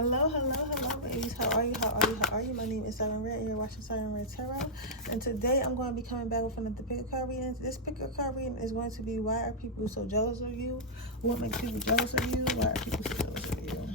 Hello, ladies. How are you? My name is Siren Red, and you're watching Siren Red Tarot. And today I'm going to be coming back with another pick a card reading. This pick a card reading is going to be, why are people so jealous of you? What makes people jealous of you? Why are people so jealous of you?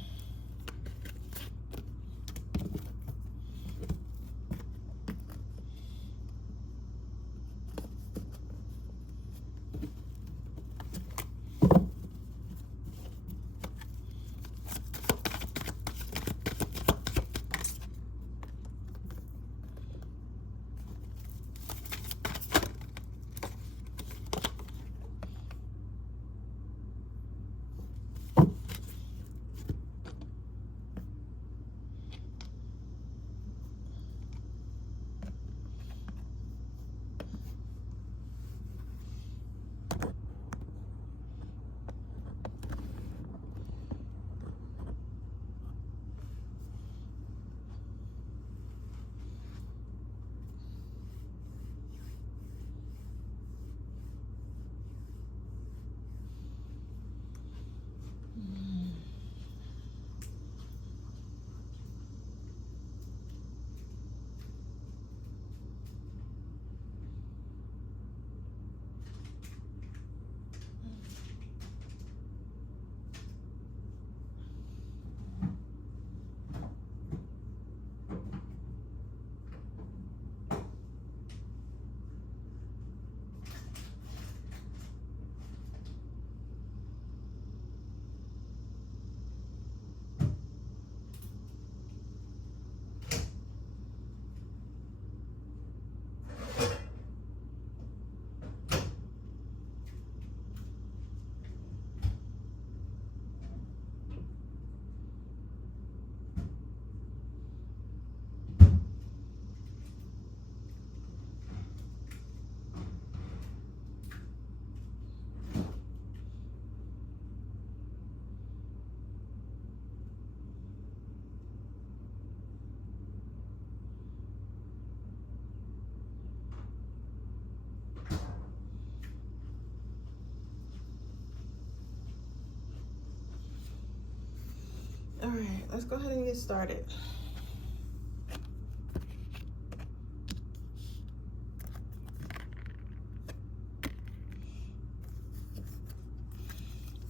All right, let's go ahead and get started.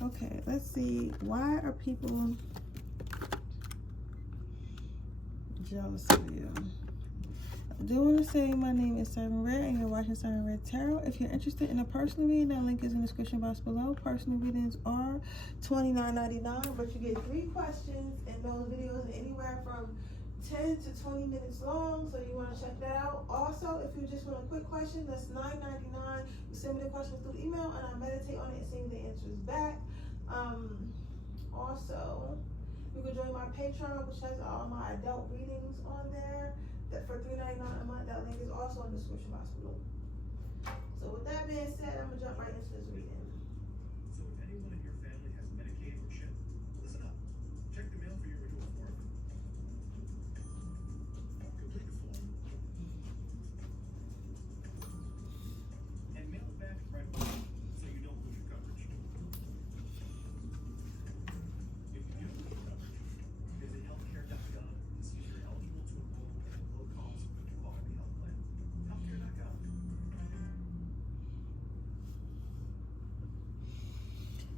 Okay, let's see. Why are people jealous of you? I do want to say my name is Siren Red, and you're watching Siren Red Tarot. If you're interested in a personal reading, that link is in the description box below. Personal readings are $29.99, but you get 3 questions, and those videos are anywhere from 10 to 20 minutes long, so you want to check that out. Also, if you just want a quick question, that's $9.99. You send me the questions through email, and I meditate on it and send you the answers back. Also, you can join my Patreon, which has all my adult readings on there. That for $3.99 a month. That link is also in the description box below. So with that being said, I'm gonna jump right into this reading. So if anyone in your family has Medicaid or CHIP, listen up. Check the mail for your renewal form. Complete the form and mail it back right away so you don't lose your coverage. If you do lose your coverage, visit healthcare.gov to see if you're eligible to enroll in a low-cost, good-quality health plan. Healthcare.gov.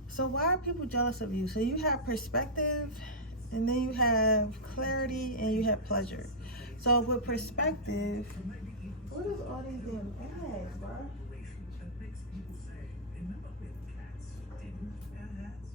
So why are people jealous of you? So you have perspective, and then you have clarity, and you have pleasure. So with perspective, what is all these damn ads, bro? That makes people say, remember when cats didn't wear hats?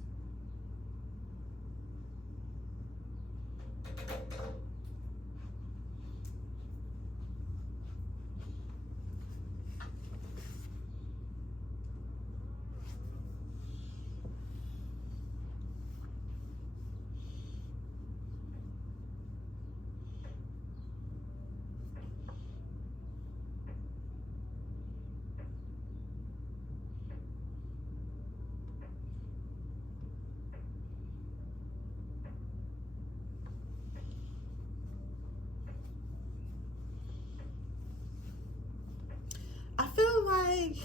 I feel like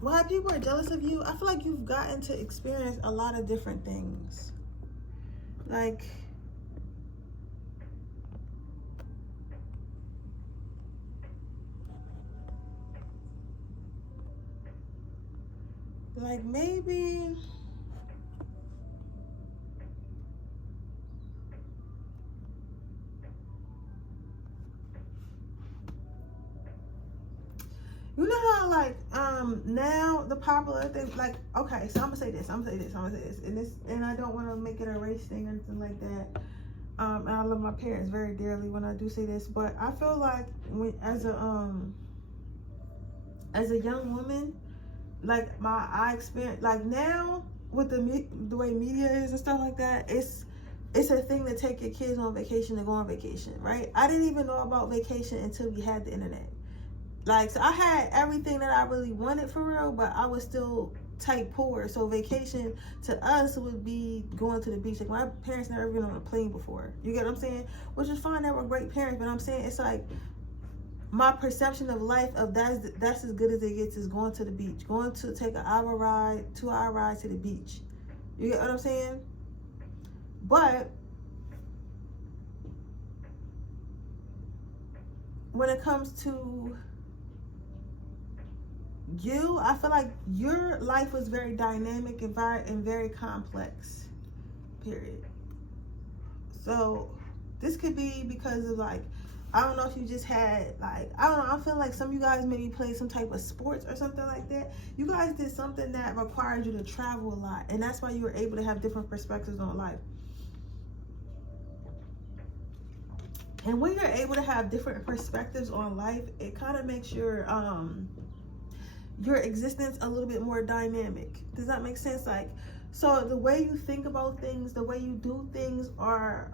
why people are jealous of you, I feel like you've gotten to experience a lot of different things. Like maybe you know how like now the popular thing, like, okay, so I'm gonna say this, and I don't want to make it a race thing or anything like that. And I love my parents very dearly when I do say this, but I feel like when as a young woman, like I experience, like now with the way media is and stuff like that, it's a thing to take your kids on vacation, to go on vacation, right? I didn't even know about vacation until we had the internet. Like, so I had everything that I really wanted for real, but I was still type poor. So vacation to us would be going to the beach. Like, my parents never been on a plane before. You get what I'm saying? Which is fine, they were great parents, but I'm saying it's like my perception of life of that's as good as it gets is going to the beach, going to take an hour ride, 2-hour ride to the beach. You get what I'm saying? But when it comes to you, I feel like your life was very dynamic and very complex, period. So this could be because of, like, I don't know if you just had, like, I don't know, I feel like some of you guys maybe played some type of sports or something like that. You guys did something that required you to travel a lot, and that's why you were able to have different perspectives on life. And when you're able to have different perspectives on life, it kind of makes your existence a little bit more dynamic. Does that make sense? Like, so the way you think about things, the way you do things are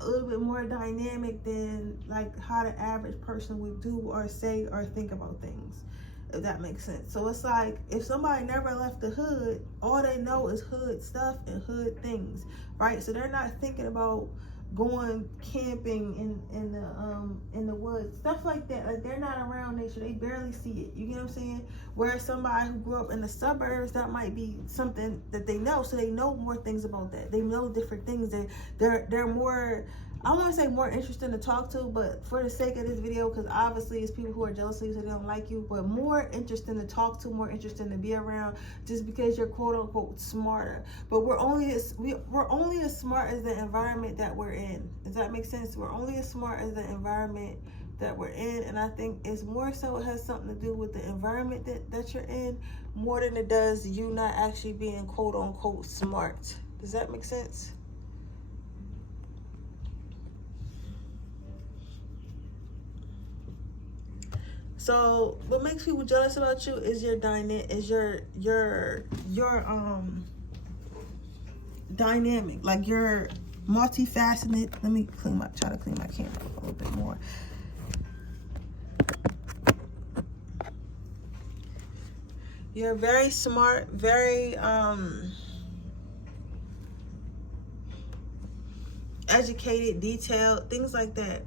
a little bit more dynamic than like how the average person would do or say or think about things, if that makes sense. So it's like if somebody never left the hood, all they know is hood stuff and hood things, right? So they're not thinking about going camping in the woods, stuff like that. Like, they're not around nature, they barely see it. You get what I'm saying? Whereas somebody who grew up in the suburbs, that might be something that they know, so they know more things about that. They know different things. They're more, I want to say more interesting to talk to, but for the sake of this video, because obviously it's people who are jealous of you, so they don't like you, but more interesting to talk to, more interesting to be around, just because you're quote unquote smarter. But we're only as smart as the environment that we're in. Does that make sense? We're only as smart as the environment that we're in, and I think it's more so it has something to do with the environment that you're in more than it does you not actually being quote unquote smart. Does that make sense? So what makes people jealous about you is your dynamic, dynamic, like you're multifaceted. Let me try to clean my camera a little bit more. You're very smart, very educated, detailed, things like that.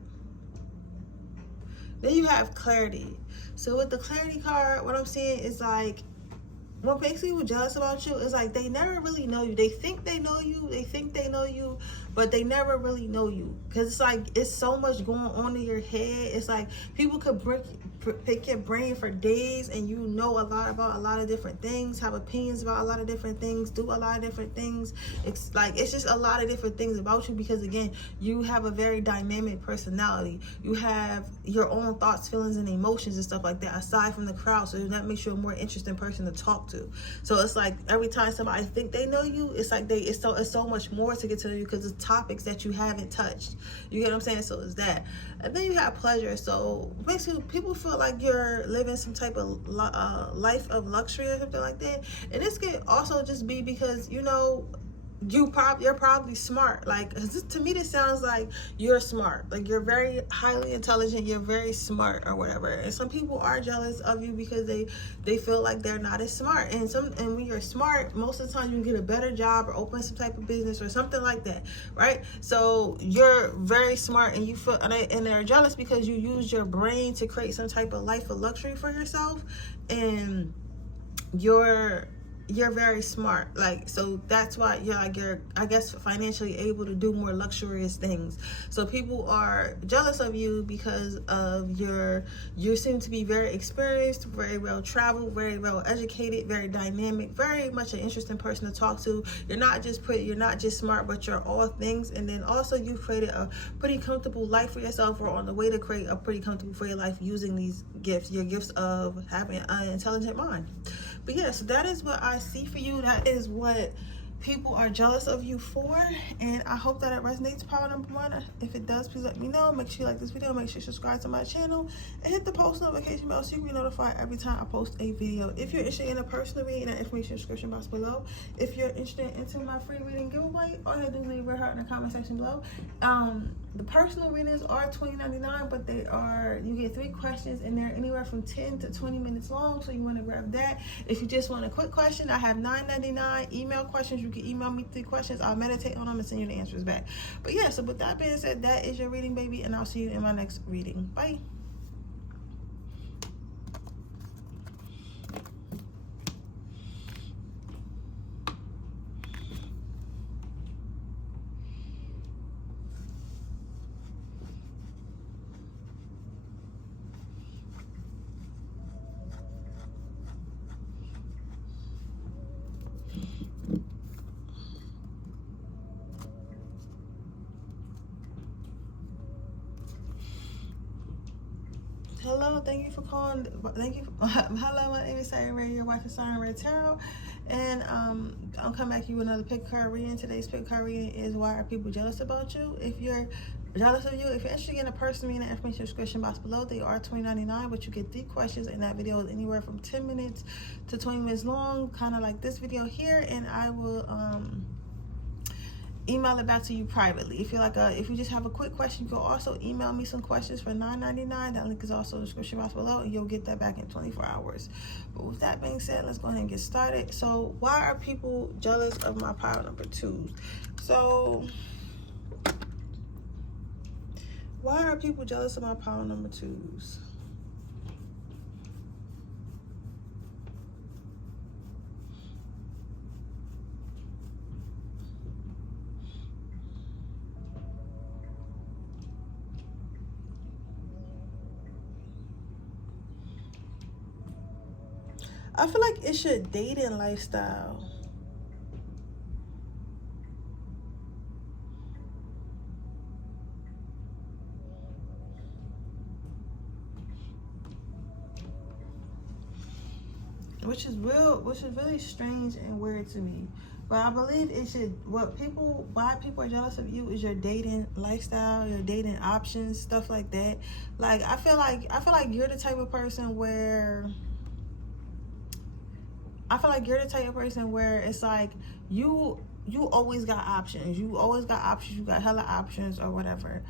Then you have clarity. So with the clarity card, what I'm saying is like, what makes people jealous about you is like they never really know you. They think they know you, but they never really know you. Because it's like, it's so much going on in your head. It's like people could pick your brain for days and you know a lot about a lot of different things, have opinions about a lot of different things, do a lot of different things. It's like, it's just a lot of different things about you because, again, you have a very dynamic personality. You have your own thoughts, feelings, and emotions and stuff like that aside from the crowd. So that makes you a more interesting person to talk to. So it's like every time somebody think they know you, it's like it's so much more to get to know you because it's topics that you haven't touched. You get what I'm saying? So it's that. And then you have pleasure. So basically people feel like you're living some type of life of luxury or something like that. And this could also just be because, you know, you're probably smart. Like, to me this sounds like you're smart, like you're very highly intelligent, you're very smart or whatever. And some people are jealous of you because they feel like they're not as smart. And when you're smart, most of the time you can get a better job or open some type of business or something like that, right? So you're very smart and you feel, and they're jealous because you use your brain to create some type of life of luxury for yourself, and you're very smart, like, so that's why you're like, you're, I guess, financially able to do more luxurious things. So people are jealous of you because of you seem to be very experienced, very well traveled, very well educated, very dynamic, very much an interesting person to talk to. You're not just pretty, you're not just smart, but you're all things. And then also you've created a pretty comfortable life for yourself, or on the way to create a pretty comfortable for your life using these gifts, your gifts of having an intelligent mind. But yeah, so that is what I see for you. That is what people are jealous of you for, and I hope that it resonates. Power number one. If it does, please let me know. Make sure you like this video, make sure you subscribe to my channel, and hit the post notification bell so you can be notified every time I post a video. If you're interested in a personal reading, that information in the description box below. If you're interested into my free reading giveaway, all you have to do is leave a red heart in the comment section below. The personal readings are $20.99, but they are, you get 3 questions, and they're anywhere from 10 to 20 minutes long, so you want to grab that. If you just want a quick question, I have $9.99 email questions. You can email me 3 questions. I'll meditate on them and send you the answers back. But yeah, so with that being said, that is your reading, baby, and I'll see you in my next reading. Bye. Hello, thank you for calling. Thank you. Hello, my name is Siren Ray. You're watching Siren Ray Tarot, and I'll come back to you with another pick card reading. Today's pick card reading is why are people jealous about you? If you're jealous of you, if you're interested in a person reading, the information description box below. They are $20.99, but you get 3 questions, and that video is anywhere from 10 minutes to 20 minutes long, kind of like this video here, and I will email it back to you privately. If you're if you just have a quick question, you can also email me some questions for $9.99. That link is also in the description box below, and you'll get that back in 24 hours. But with that being said, let's go ahead and get started. So why are people jealous of my pile number 2s? So why are people jealous of my pile number 2s? I feel like it's your dating lifestyle. Which is really strange and weird to me. But I believe it should, why people are jealous of you is your dating lifestyle, your dating options, stuff like that. Like I feel like you're the type of person where it's like you always got options. You got hella options or whatever.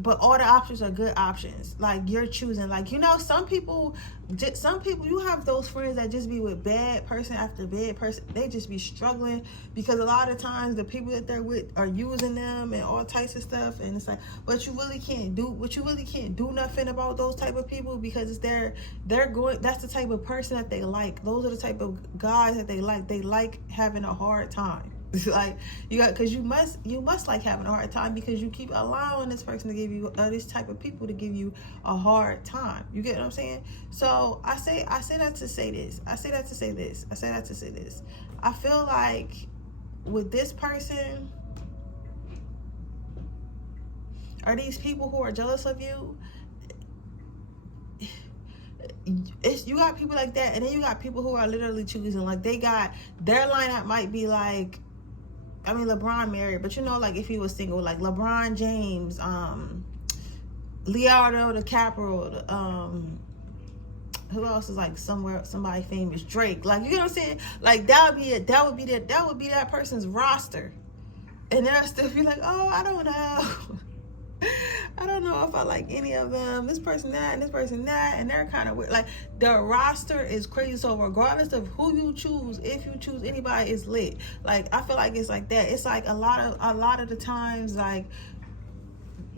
But all the options are good options. Like you're choosing. Like, you know, some people, you have those friends that just be with bad person after bad person. They just be struggling because a lot of times the people that they're with are using them and all types of stuff. And it's like, but you really can't do nothing about those type of people because that's the type of person that they like. Those are the type of guys that they like. They like having a hard time. Like because you must like having a hard time because you keep allowing this person to give you this type of people to give you a hard time. You get what I'm saying? So I say that to say this. I say that to say this. I feel like with this person or these people who are jealous of you, you got people like that, and then you got people who are literally choosing. Like their lineup might be like, I mean, LeBron married, but you know, like if he was single, like LeBron James, Leonardo DiCaprio, who else is like somebody famous? Drake. Like, you know what I'm saying? Like that would be that person's roster, and they'll still be like, oh, I don't know if I like any of them. This person that, and this person that, and they're kind of weird. Like the roster is crazy. So regardless of who you choose, if you choose anybody, it's lit. Like I feel like it's like that. It's like a lot of the times, like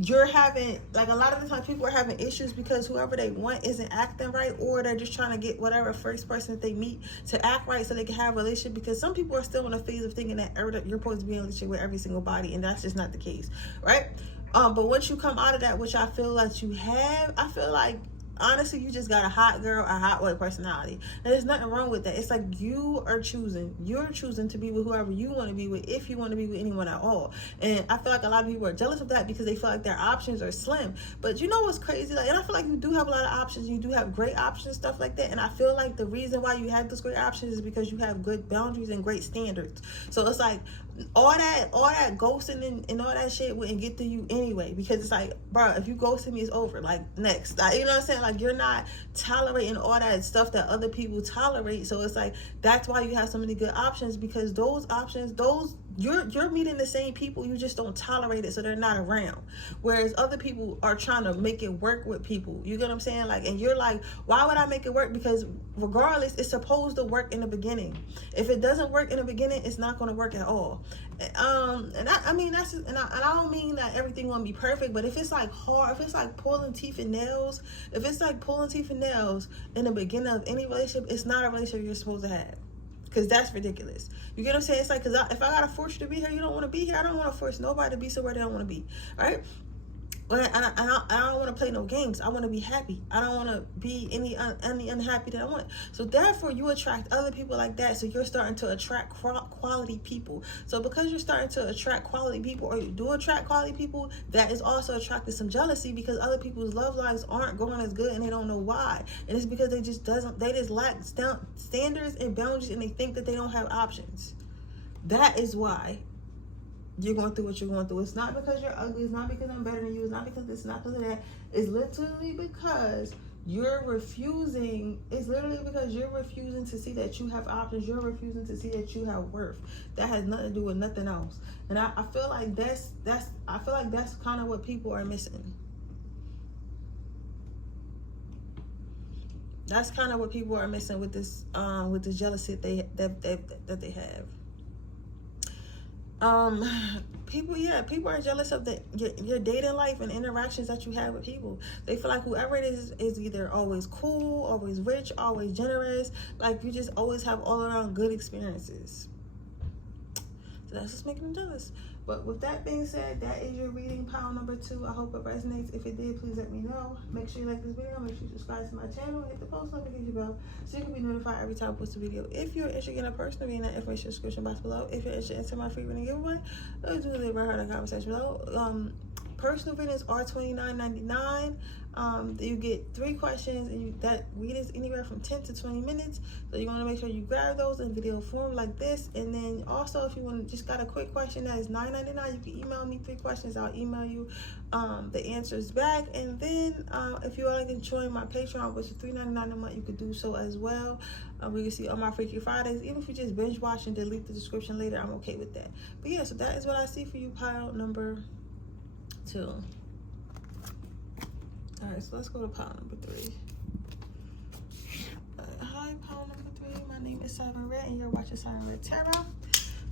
you're having, like, a lot of the time people are having issues because whoever they want isn't acting right, or they're just trying to get whatever first person that they meet to act right so they can have a relationship, because some people are still in a phase of thinking that you're supposed to be in a relationship with every single body, and that's just not the case, right? But once you come out of that, which I feel like you have, I feel like honestly you just got a hot girl, a hot white personality, and there's nothing wrong with that. It's like you're choosing to be with whoever you want to be with, if you want to be with anyone at all. And I feel like a lot of people are jealous of that because they feel like their options are slim. But you know what's crazy, like, and I feel like you do have a lot of options, you do have great options, stuff like that. And I feel like the reason why you have those great options is because you have good boundaries and great standards. So it's like all that ghosting and all that shit wouldn't get to you anyway, because it's like, bro, if you ghosted me, it's over, like, next, like, you know what I'm saying? Like, you're not tolerating all that stuff that other people tolerate. So it's like, that's why you have so many good options, because those options, you're meeting the same people, you just don't tolerate it, so they're not around. Whereas other people are trying to make it work with people, you get what I'm saying? Like, and you're like, why would I make it work? Because regardless, it's supposed to work in the beginning. If it doesn't work in the beginning, it's not going to work at all. And I mean, that's, and I don't mean that everything gonna be perfect, but if it's like hard, if it's like pulling teeth and nails in the beginning of any relationship, it's not a relationship you're supposed to have, because that's ridiculous. You get what I'm saying? It's like, because if I gotta force you to be here, you don't want to be here. I don't want to force nobody to be somewhere they don't want to be, right? And I don't want to play no games. I want to be happy. I don't want to be any unhappy that I want. So therefore, you attract other people like that. So you're starting to attract quality people. So because you're starting to attract quality people, or you do attract quality people, that is also attracting some jealousy, because other people's love lives aren't going as good and they don't know why. And it's because they just lack standards and boundaries, and they think that they don't have options. That is why you're going through what you're going through. It's not because you're ugly. It's not because I'm better than you. It's not because this, not because of that. It's literally because you're refusing. It's literally because you're refusing to see that you have options. You're refusing to see that you have worth. That has nothing to do with nothing else. And I feel like that's kind of what people are missing. That's kind of what people are missing with this jealousy that they have. People are jealous of your dating life and interactions that you have with people. They feel like whoever it is either always cool, always rich, always generous. Like, you just always have all around good experiences. So that's just making them jealous. But with that being said, that is your reading, pile number 2. I hope it resonates. If it did, please let me know. Make sure you like this video. Make sure you subscribe to my channel. Hit the post notification bell so you can be notified every time I post a video. If you're interested in a personal reading, that information in the description box below. If you're interested in entering my free reading giveaway, do leave a heart in the conversation below. Personal readings are $29.99. You get 3 questions, and that reading is anywhere from 10 to 20 minutes. So you want to make sure you grab those in video form like this. And then also, if you want to just got a quick question, that is $9.99. You can email me 3 questions. I'll email you the answers back. And then if you are like to join my Patreon, which is $3.99 a month, you could do so as well. We can see all my Freaky Fridays. Even if you just binge watch and delete the description later, I'm okay with that. But yeah, so that is what I see for you, pile number 2. Alright, so let's go to pile number 3. Hi, pile number 3. My name is Siren Red, and you're watching Siren Red Tarot.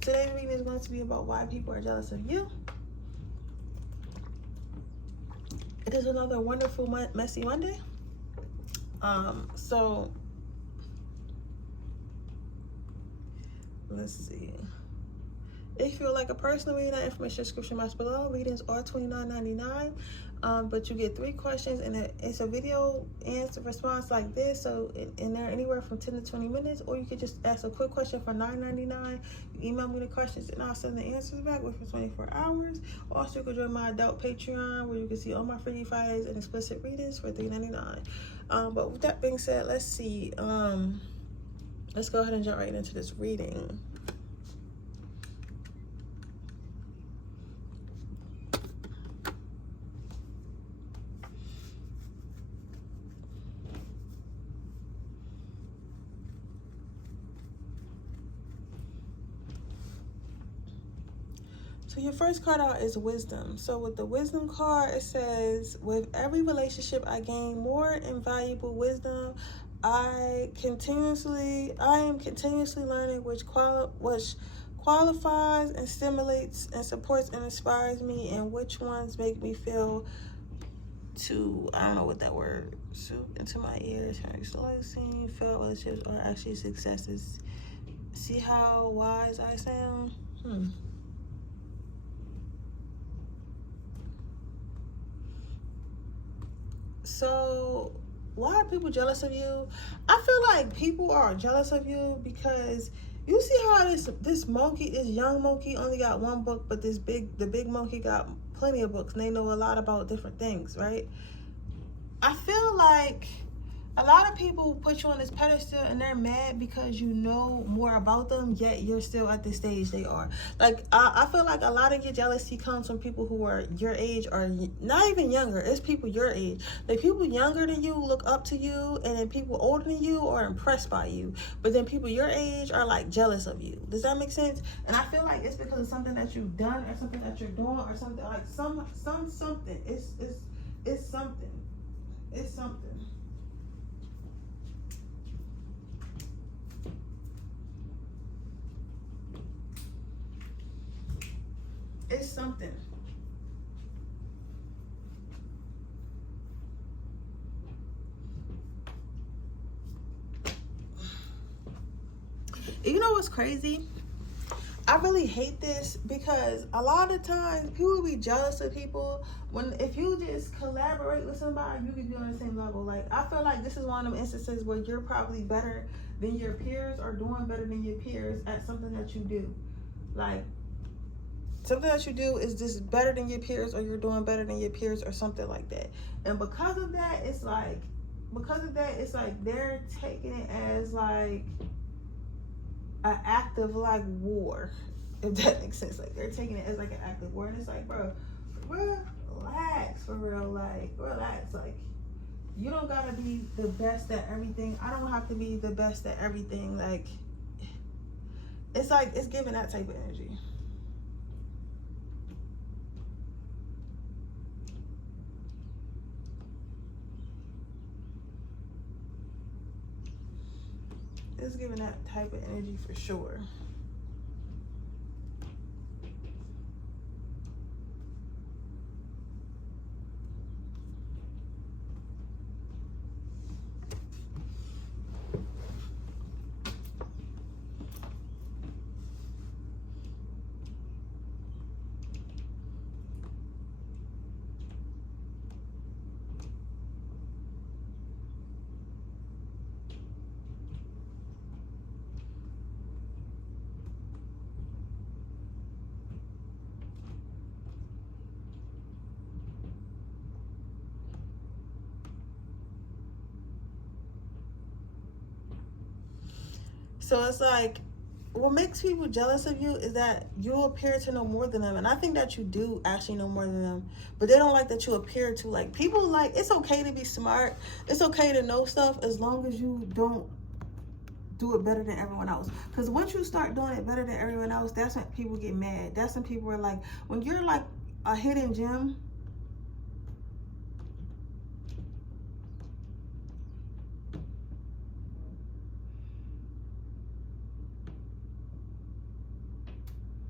Today's reading is going to be about why people are jealous of you. It is another wonderful, messy Monday. So let's see. If you would like a personal reading, that information description box below. Readings are $29.99. But you get 3 questions, and it's a video answer response like this. So and they're anywhere from 10 to 20 minutes, or you could just ask a quick question for $9.99. You email me the questions, and I'll send the answers back within 24 hours. Also, you can join my adult Patreon, where you can see all my Freaky Fridays and explicit readings for $3.99. But with that being said, let's see. Let's go ahead and jump right into this reading. So your first card out is Wisdom. So with the Wisdom card, it says, with every relationship I gain more invaluable wisdom. I am continuously learning which qualifies and stimulates and supports and inspires me, and which ones make me feel to, I don't know what that word, so into my ears, seeing failed relationships or actually successes. See how wise I sound? So why are people jealous of you? I feel like people are jealous of you because you see how this young monkey only got one book, but the big monkey got plenty of books, and they know a lot about different things, right? I feel like a lot of people put you on this pedestal and they're mad because you know more about them, yet you're still at the stage they are. Like, I feel like a lot of your jealousy comes from people who are your age or not even younger. It's people your age. Like, people younger than you look up to you, and then people older than you are impressed by you. But then people your age are, like, jealous of you. Does that make sense? And I feel like it's because of something that you've done or something that you're doing or something, like something. It's something. It's something. It's something. You know what's crazy? I really hate this because a lot of times people be jealous of people if you just collaborate with somebody, you can be on the same level. Like, I feel like this is one of them instances where you're probably better than your peers or doing better than your peers at something that you do. Like, something that you do is just better than your peers, or you're doing better than your peers, or something like that. And because of that, it's like they're taking it as like an act of like war, if that makes sense. Like, they're taking it as like an act of war, and it's like, bro, relax, for real. Like, relax. Like, you don't gotta be the best at everything. I don't have to be the best at everything. Like, it's giving that type of energy. It's giving that type of energy for sure. So it's like, what makes people jealous of you is that you appear to know more than them. And I think that you do actually know more than them. But they don't like that you appear to. Like, people, like, it's okay to be smart. It's okay to know stuff as long as you don't do it better than everyone else. Because once you start doing it better than everyone else, that's when people get mad. That's when people are like, when you're like a hidden gem,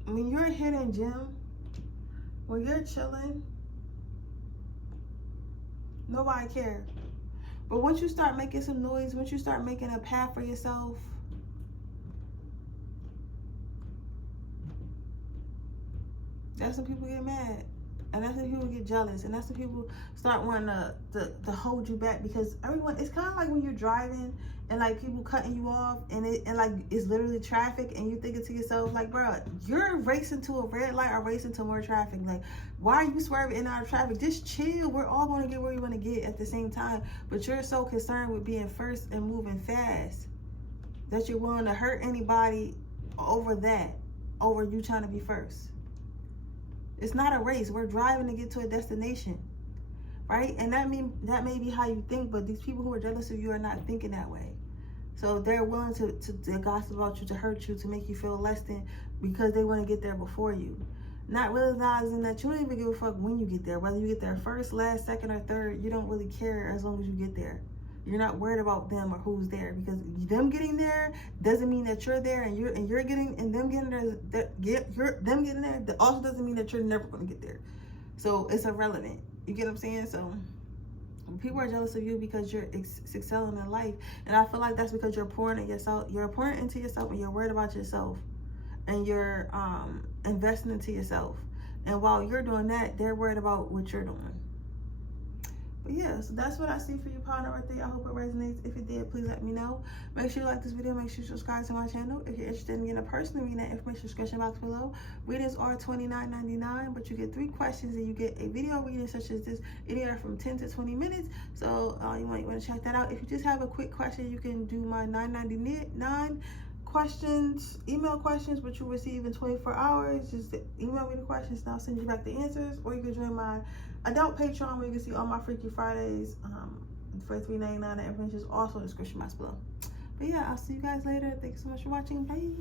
when you're a hidden gem, when you're chilling, nobody cares. But once you start making some noise, once you start making a path for yourself, that's when people get mad. And that's when people get jealous. And that's when people start wanting to hold you back. Because everyone, it's kind of like when you're driving and like people cutting you off, and like it's literally traffic, and you thinking to yourself, like, bro, you're racing to a red light or racing to more traffic. Like, why are you swerving in and out of traffic? Just chill. We're all going to get where we want to get at the same time. But you're so concerned with being first and moving fast that you're willing to hurt anybody over you trying to be first. It's not a race. We're driving to get to a destination, right? And that may be how you think, but these people who are jealous of you are not thinking that way. So they're willing to gossip about you, to hurt you, to make you feel less than, because they want to get there before you. Not realizing that you don't even give a fuck when you get there. Whether you get there first, last, second, or third, you don't really care as long as you get there. You're not worried about them or who's there, because them getting there doesn't mean that you're there, and you're getting, and them getting there, them getting there, that also doesn't mean that you're never going to get there. So it's irrelevant. You get what I'm saying? So people are jealous of you because you're excelling in life, and I feel like that's because you're pouring into yourself. You're pouring into yourself, and you're worried about yourself, and you're investing into yourself. And while you're doing that, they're worried about what you're doing. But yeah, so that's what I see for you, partner, right there. I hope it resonates. If it did, please let me know. Make sure you like this video. Make sure you subscribe to my channel. If you're interested in getting a personal reading, that information description box below. Readings are $29.99, but you get 3 questions, and you get a video reading such as this, anywhere from 10 to 20 minutes. So you might want to check that out. If you just have a quick question, you can do my $9.99 questions, email questions, which you'll receive in 24 hours. Just email me the questions and I'll send you back the answers. Or you can join my adult Patreon, where you can see all my Freaky Fridays for $3.99. The information is also in the description box below. But yeah, I'll see you guys later. Thank you so much for watching. Bye.